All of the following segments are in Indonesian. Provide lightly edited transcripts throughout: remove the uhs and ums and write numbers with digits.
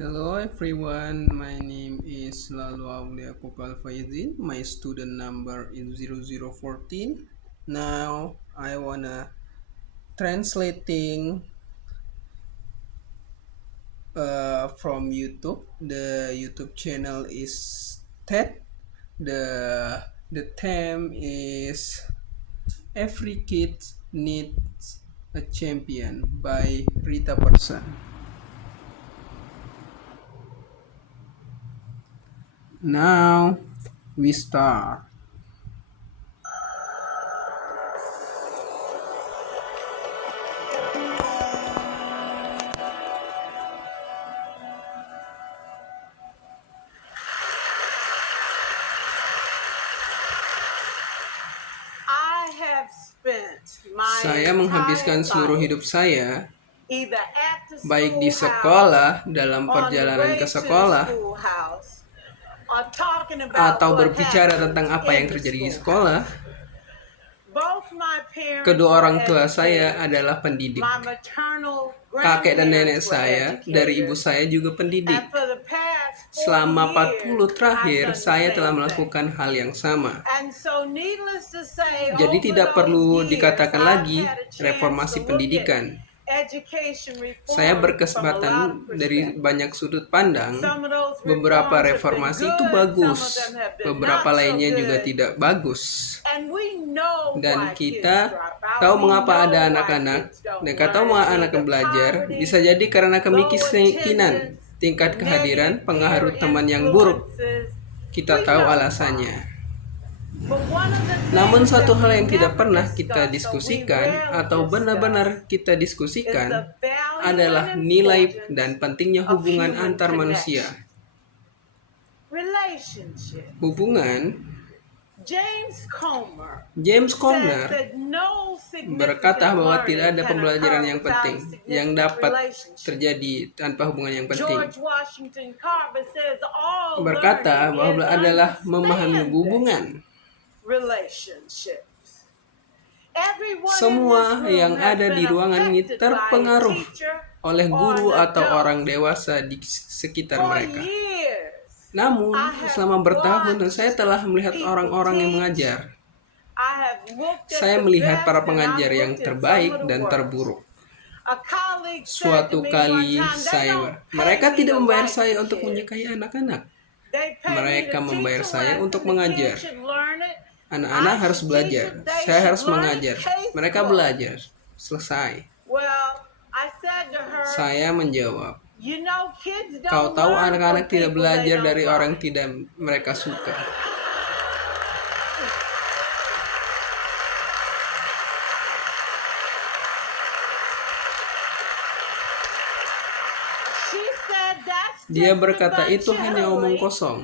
Hello everyone, my name is Lalu Aulia Kokal Faizin. My student number is 0014. Now I wanna translating from YouTube. The YouTube channel is TED. The theme is Every Kid Needs a Champion by Rita Person. Now we start. I have spent my Saya menghabiskan entire seluruh life hidup saya, either at the baik di schoolhouse, sekolah, dalam on the perjalanan ke way to the sekolah, schoolhouse, or talking about atau what berbicara happens tentang apa yang in the terjadi di schoolhouse. sekolah. Both my parents Kedua were orang tua saya educators. adalah pendidik. My maternal Kakek dan nenek grandparents were saya dari ibu educators. saya juga And pendidik. for the past 40 Selama 40 years, I've terakhir, done the saya telah same thing. melakukan hal yang sama. And so needless to say, Jadi over tidak those perlu years, dikatakan I've lagi had a chance reformasi to look at pendidikan. education Saya reform from a lot berkesempatan of dari perspectives. banyak sudut pandang. Some of those Beberapa reforms have been reformasi itu good, some of bagus, them have been beberapa not so lainnya juga good. tidak bagus. And we know Dan why kids kita drop out. tahu We mengapa know ada why anak-anak, kids don't mereka tahu learn. mengapa It's anak either belajar, poverty, bisa jadi karena low kemiskinan, attendance, tingkat kehadiran, negative pengaruh peer teman yang buruk. influences. Kita We tahu know why. alasannya. But one of the Namun things satu that hal we yang tidak never pernah kita discuss, or we diskusikan rarely atau discuss, benar-benar kita is diskusikan the value adalah and nilai importance dan pentingnya of hubungan human antar manusia. connection. Relationship. Hubungan. James Comer James says Conner that no berkata significant bahwa learning tidak ada can pembelajaran occur yang without a penting yang significant dapat relationship. terjadi tanpa hubungan yang penting. George Washington Carver says all Berkata learning bahwa is adalah memahami understanding hubungan. relationships. Everyone in Semua this yang room has ada di been ruangan ini affected by a terpengaruh teacher oleh or guru an atau adult. orang dewasa di sekitar For mereka. years, Namun, I have selama bertahun saya watched telah melihat people orang-orang yang teach. mengajar. I have looked at Saya the melihat para best and pengajar I've yang looked at some terbaik of the dan worst. terburuk. A colleague said to Suatu me one kali time, they don't mereka pay me tidak to membayar like saya the untuk kids. menyukai anak-anak. They pay me Mereka to membayar teach a saya lesson. untuk The mengajar. kids should learn it. Anak-anak I harus should teach belajar. it. They Saya should harus learn it. mengajar. Case Mereka closed. belajar. Selesai. Well, I said to her, Saya menjawab, you know, kids kau don't tahu learn anak-anak from tidak people they belajar don't dari orang like. tidak mereka suka. She said that's Dia just a berkata bunch itu of hanya omong hooey. kosong.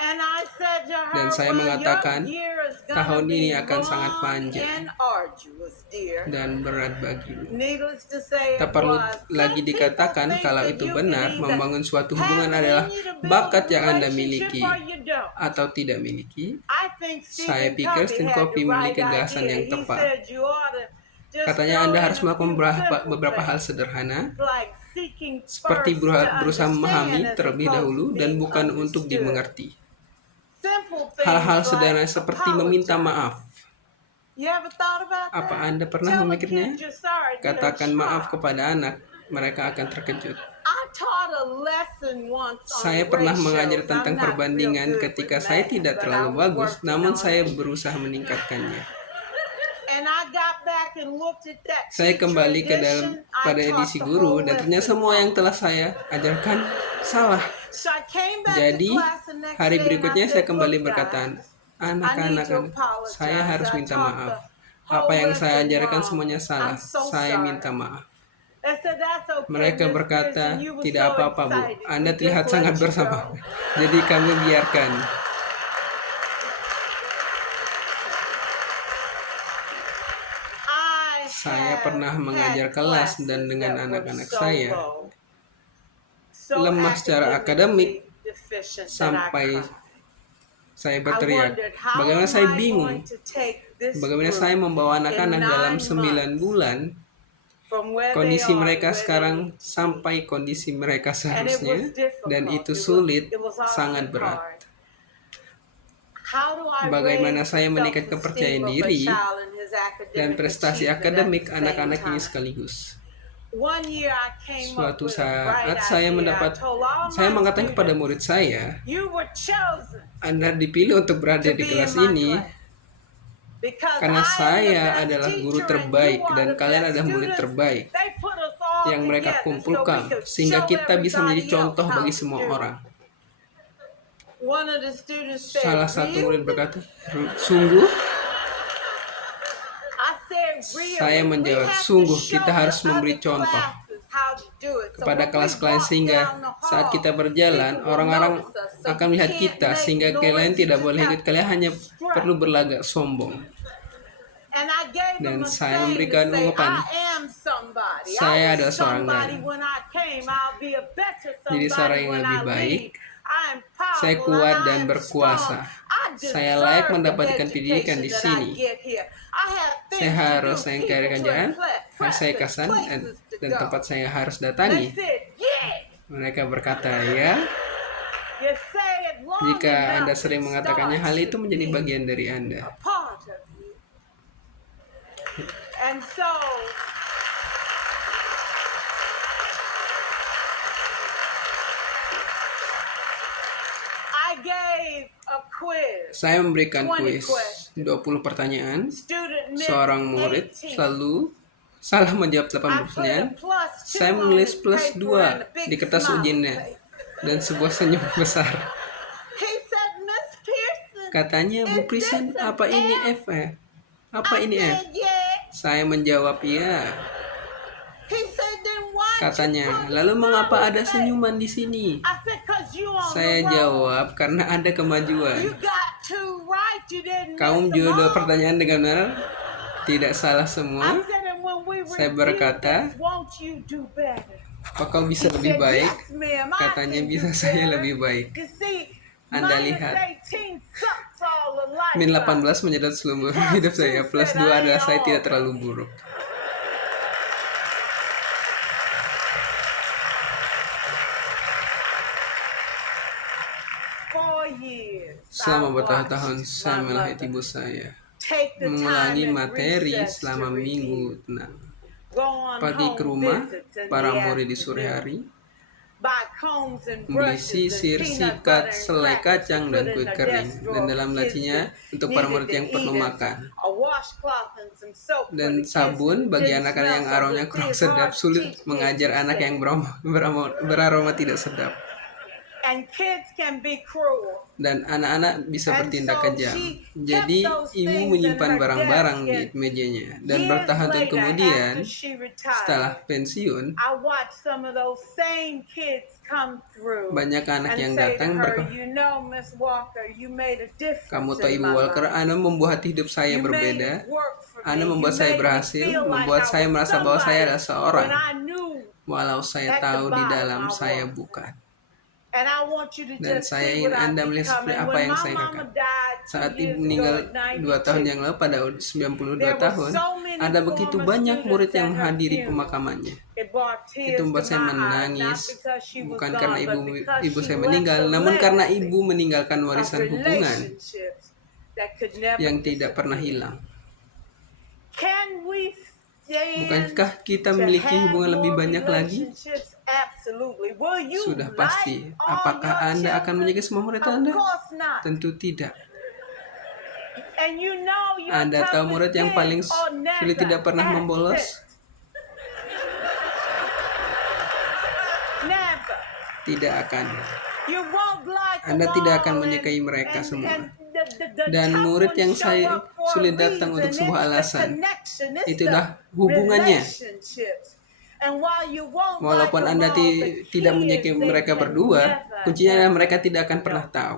And I said to her, Dan saya well, mengatakan, your year is gonna tahun be ini akan sangat long panjang and arduous, dear. dan berat bagimu. Needless to say, Tak it perlu was. lagi Some dikatakan people think kalau that itu you benar, can either membangun suatu have hubungan it adalah in you to build bakat a yang Anda relationship miliki or you don't. atau tidak miliki. I think Saya Stephen pikir Covey Stephen had Covey the right memiliki gagasan idea. yang He tepat. said you ought to just Katanya throw Anda in harus a melakukan few beberapa hal simple sederhana, things, like seeking seperti first to berusaha memahami understand as terlebih opposed dahulu to dan being bukan untuk understood. dimengerti. Simple Hal-hal things sederhana like seperti meminta apologize. maaf. You ever thought about Apa that? Anda pernah Tell a memikirnya? kid you're sorry. Katakan maaf kepada anak, mereka akan terkejut. I taught a lesson once on Saya pernah mengajar ratios. tentang I'm not real perbandingan good ketika with saya math, tidak but I terlalu was bagus, working namun on saya it. berusaha meningkatkannya. And I got back and looked at that Saya teacher kembali ke dalam edition. I pada taught edisi the guru whole dan ternyata lesson semua yang wrong. telah saya ajarkan salah. So I came back to Jadi class the next hari day and I berikutnya saya said, kembali look berkata, guys, I need anak-anak, to apologize. saya harus I minta taught maaf. the Apa whole yang saya lesson ajarkan wrong. semuanya salah. I'm so Saya sorry. minta maaf. I said, that's okay, Mereka Miss berkata, Pearson. You were tidak so apa-apa Bu, excited. Anda We terlihat just sangat let you bersama. go. Jadi kami biarkan. Saya pernah mengajar kelas dan dengan anak-anak saya lemah secara akademik sampai saya berteriak. Bagaimana saya bingung, bagaimana saya membawa anak-anak dalam 9 bulan from where they kondisi are to mereka where they sekarang need to be. sampai kondisi mereka And it seharusnya, was difficult. dan itu It sulit, was sangat awfully berat. hard. How do I Bagaimana raise saya the meningkatkan self-esteem kepercayaan of a diri child and his dan academic prestasi achievement at akademik the same anak-anak ini time? sekaligus? One year I came up Suatu with a bright saat saya idea. I told all saya my mengatakan kepada students, murid saya, you were chosen Anda dipilih untuk berada to di be kelas in my ini class. Because karena I am the saya best adalah guru teacher and terbaik you are dan the kalian best adalah murid students. terbaik They put us all yang mereka together so we kumpulkan, could sehingga show kita bisa menjadi everybody else contoh how bagi to semua do it. orang. One of the students said, Salah satu murid really? berkata, sungguh? I said, really? Saya menjawab, We have to sungguh show kita harus the memberi other contoh classes how to do it. So kepada when we kelas-kelas walk sehingga down the saat hall, kita berjalan, people will orang-orang notice us. So akan you melihat can't kita, make sehingga noise, kalian you tidak just boleh have ikut, to kalian hanya strut. perlu berlagak sombong. And I gave Dan them a saya saying memberikan to say, ungkapan, I am somebody. saya I adalah was seorang somebody dan. when I came. I'll be a better Jadi seorang somebody yang when lebih I baik, leave. I am saya powerful kuat and I dan am berkuasa. strong. I Saya layak deserve the mendapatkan pendidikan education di that I sini. get here. I have Saya things to harus do, saya people to kerjaan, impress, saya and kasan, places to dan go. tempat saya harus They datangi. said, yeah. Mereka berkata, ya, You say it long jika Anda enough, sering it mengatakannya, hal starts itu to menjadi be bagian dari Anda. a part of you. And so I gave a quiz. Saya memberikan 20 kuis questions. 20 pertanyaan. Student missed Seorang murid 18. selalu salah menjawab I 80 put pertanyaan. a plus 2 Saya on menulis his plus paper 2 and a big di kertas smiley ujiannya face. dan sebuah senyum besar. He said, Miss Pearson, Katanya, Bu is Prison, this an apa ini F? F? Apa I ini F? said, yeah. Saya menjawab iya. He said, then why Katanya, you put a lalu mengapa smiley ada face? senyuman di sini? I said, 'cause you on Saya the road. jawab, karena ada You kemajuan. got two right, you didn't Kamu miss them menjawab all. pertanyaan dengan benar, tidak salah I semua. said, and when we Saya review berkata, this, won't you do better? apa kau bisa He lebih said, baik? yes, ma'am, I Katanya, can do bisa saya better. lebih baik. You see, Anda minus lihat, 18 sucks all the life min out. 18 menyedot seluruh hidup saya. Plus 2 adalah saya tidak terlalu buruk. 4 years. Selama I bertahun-tahun watched saya my melihat mother ibu saya take the time mengulangi in materi recess to selama review. minggu tenang. Go on Pergi ke home rumah visits in para the murid di sore afternoon. hari, Buy combs and membeli brushes and sisir, peanut sikat, butter and selai crackers to kacang, put dan in kue the kering, desk dan drawer dalam for kids lacinya that untuk para needed murid to yang perlu eat, makan, a washcloth and some soap for dan the kids sabun that bagi didn't anak-anak yang smell so aromanya good. kurang See, it's sedap. hard to Sulit teach kids mengajar to anak stay. yang beraroma tidak sedap, And kids can be cruel. dan anak-anak bisa And bertindak so kejam. she Jadi kept those ibu things in menyimpan her barang-barang desk, di and mejanya, dan years bertahun-tahun later, kemudian, after she setelah retired, pensiun, I watched some of those same kids come through banyak anak and yang say to datang her, you know, Miss Walker, you made a kamu difference tahu in Ibu my Walker, life. Anda membuat hidup saya You made berbeda. it work for Anda me. membuat You saya made me berhasil, feel like membuat I saya was merasa bahwa saya adalah somebody seorang, when I knew walau saya at the tahu di bottom dalam I saya wasn't. bukan. And I want you to Dan just saya see ingin what I've Anda melihat become. seperti And apa when yang my saya mama katakan. died 2 Saat years Ibu ago meninggal at 2 tahun 92, yang lalu pada 92 there were tahun, so many ada begitu former banyak murid students yang at her menghadiri funeral. pemakamannya. It brought Itu tears to membuat saya my eyes, not menangis, because she was bukan karena gone, but because ibu she saya left meninggal, a namun karena legacy ibu meninggalkan of warisan hubungan relationships that could never yang tidak pernah disappear. hilang. Can we stand Bukankah kita to memiliki have hubungan lebih more banyak lagi? relationships? Absolutely. Will you Sudah like pasti. all Apakah your Anda akan children? menjaga semua murid Of Anda? course not. Tentu tidak. And you know your Anda tahu toughest murid yang kids paling are sulit never tidak pernah membolos? absent. Never. Tidak akan. You won't like Anda them tidak akan all, menyukai and- mereka and- semua. and the Dan tough murid ones yang show saya up for a sulit datang untuk reason. sebuah It's the alasan. connection, it's Itulah the hubungannya. relationships. And while you won't Walaupun like Anda them all, the tidak key menyukai is they mereka can berdua, never, kuncinya adalah ever mereka tidak akan pernah know. tahu.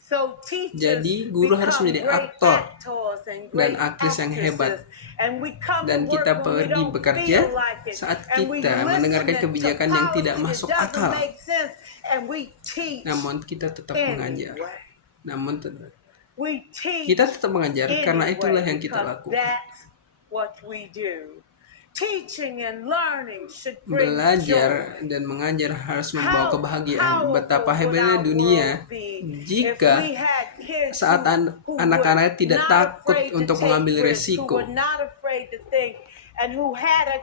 So teachers Jadi guru harus become menjadi great aktor actors and dan great aktris yang hebat. actresses. And we come Dan to work kita when we pergi don't bekerja feel like it. saat And we kita listen mendengarkan to kebijakan yang tidak policy masuk that doesn't akal. make sense, and we teach Namun kita tetap mengajar. anyway. Namun We teach kita tetap mengajar karena itulah anyway yang kita because lakukan. that's what we do. Teaching and learning should bring joy. Belajar dan mengajar harus membawa How kebahagiaan. Betapa powerful would hebatnya our dunia world be if jika we had kids saat who anak-anak were tidak not takut afraid to untuk take mengambil risks, who resiko. were not afraid to think, and who had a